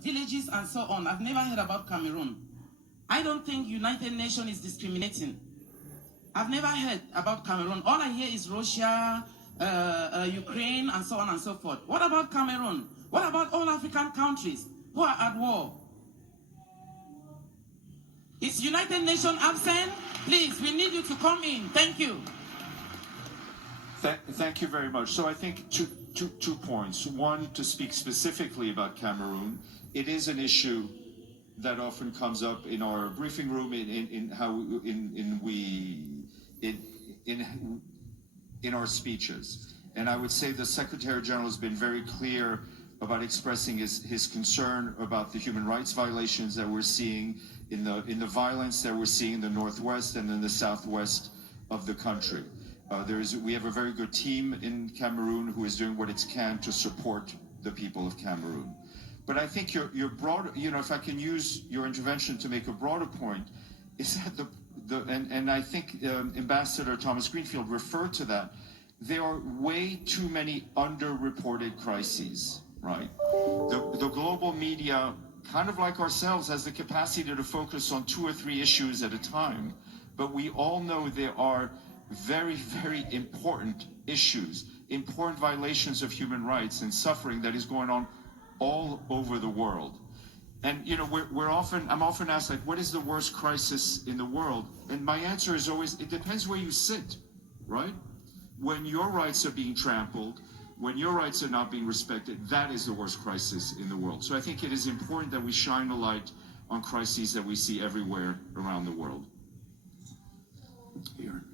villages and so on. I've never heard about Cameroon. I don't think United Nations is discriminating. I've never heard about Cameroon. All I hear is Russia, Ukraine, and so on and so forth. What about Cameroon? What about all African countries who are at war? Is United Nations absent? Please, we need you to come in. Thank you. Thank you very much. So I think two points. One, to speak specifically about Cameroon, it is an issue that often comes up in our briefing room in our speeches. And I would say the Secretary General has been very clear about expressing his concern about the human rights violations that we're seeing in the violence that we're seeing in the northwest and in the southwest of the country. We have a very good team in Cameroon who is doing what it can to support the people of Cameroon. But I think your broad, if I can use your intervention to make a broader point, is that and I think Ambassador Thomas Greenfield referred to that. There are way too many underreported crises, right? The global media, kind of like ourselves, has the capacity to focus on 2 or 3 issues at a time. But we all know there are very, very important issues, important violations of human rights and suffering that is going on all over the world. And I'm often asked, like, what is the worst crisis in the world? And my answer is always, it depends where you sit, right? When your rights are being trampled, when your rights are not being respected, that is the worst crisis in the world. So I think it is important that we shine a light on crises that we see everywhere around the world. Here.